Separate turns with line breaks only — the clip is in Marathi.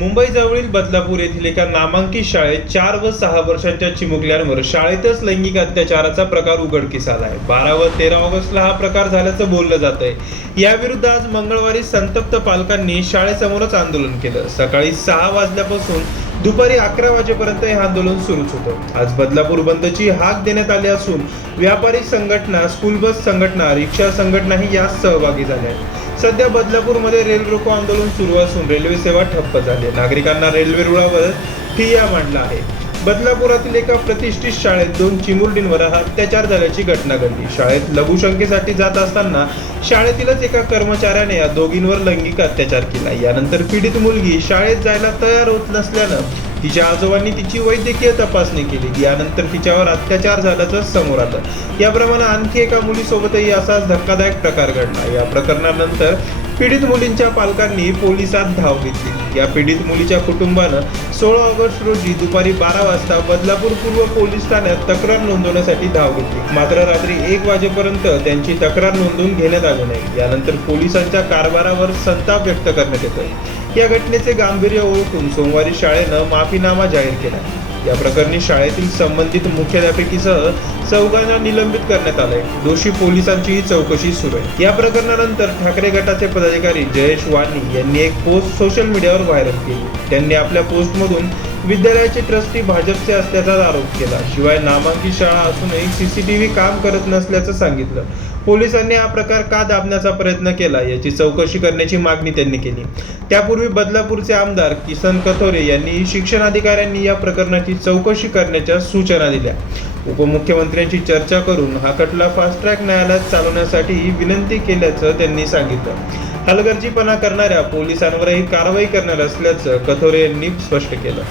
मुंबईजवळील बदलापूर येथील एका नामांकित शाळेत चार व सहा वर्षांच्या चिमुकल्यांवर शाळेतच लैंगिक अत्याचाराचा प्रकार उघडकीस आला आहे बारा व तेरा ऑगस्टला हा प्रकार झाल्याचं बोललं जात आहे याविरुद्ध आज मंगळवारी संतप्त पालकांनी शाळेसमोरच आंदोलन केलं. सकाळी सहा वाजल्यापासून दुपारी अकरा वाजेपर्यंत हे आंदोलन सुरूच होतं. आज बदलापूर बंदची हाक देण्यात आली असून व्यापारी संघटना स्कूल बस संघटना रिक्षा संघटनाही यात सहभागी झाल्या आहेत. सध्या बदलापूरमध्ये रेल रोको आंदोलन सुरू असून रेल्वे सेवा ठप्प झाली आहे. नागरिकांना रेल्वे रुळावर ठिय्या मांडला आहे. बदलापुरातील एका प्रतिष्ठित शाळेत दोन चिमुरडींवर अत्याचार झाल्याची घटना घडली. शाळेत लघुशंकेसाठी जात असताना शाळेतीलच एका कर्मचाऱ्याने या दोघींवर लैंगिक अत्याचार केला. यानंतर पीडित मुलगी शाळेत जायला तयार होत नसल्यानं तिच्या आजोबांनी तिची वैद्यकीय तपासणी केली. यानंतर तिच्यावर अत्याचार झाल्याचं समोर आलं. याप्रमाणे आणखी एका मुलीसोबतही असाच धक्कादायक प्रकार घडला. या प्रकरणानंतर पीडित मुलींच्या पालकांनी पोलिसात धाव घेतली. या पीडित मुलीच्या कुटुंबानं सोळा ऑगस्ट रोजी दुपारी बारा वाजता बदलापूर पूर्व पोलीस ठाण्यात तक्रार नोंदवण्यासाठी धाव घेतली. मात्र रात्री एक वाजेपर्यंत त्यांची तक्रार नोंदवून घेण्यात आली नाही. यानंतर पोलिसांच्या कारभारावर संताप व्यक्त करण्यात येतोय. या घटनेचे गांभीर्य ओळखून सोमवारी शाळेनं माफीनामा जाहीर केला. या प्रकरणी शाळेतील संबंधित मुख्याध्यापिकेसह चौघांना निलंबित करण्यात आलंय. दोषी पोलिसांचीही चौकशी सुरू आहे. या प्रकरणानंतर ठाकरे गटाचे पदाधिकारी जयेश वाणी यांनी एक पोस्ट सोशल मीडियावर व्हायरल केली. त्यांनी आपल्या पोस्टमधून विद्यालयाचे ट्रस्टी भाजपचे असल्याचा आरोप केला. शिवाय नामांकित शाळा असूनही सीसीटीव्ही काम करत नसल्याचं सांगितलं. पोलिसांनी हा प्रकार का दाबण्याचा प्रयत्न केला याची चौकशी करण्याची मागणी त्यांनी केली. त्यापूर्वी बदलापूरचे आमदार किसन कथोरे यांनी शिक्षण अधिकाऱ्यांनी या प्रकरणाची चौकशी करण्याच्या सूचना दिल्या. उपमुख्यमंत्र्यांची चर्चा करून हा खटला फास्ट ट्रॅक न्यायालयात चालवण्यासाठी विनंती केल्याचं त्यांनी सांगितलं. हलगर्जीपणा करणाऱ्या पोलिसांवरही कारवाई करणार असल्याचं कथोरे यांनी स्पष्ट केलं.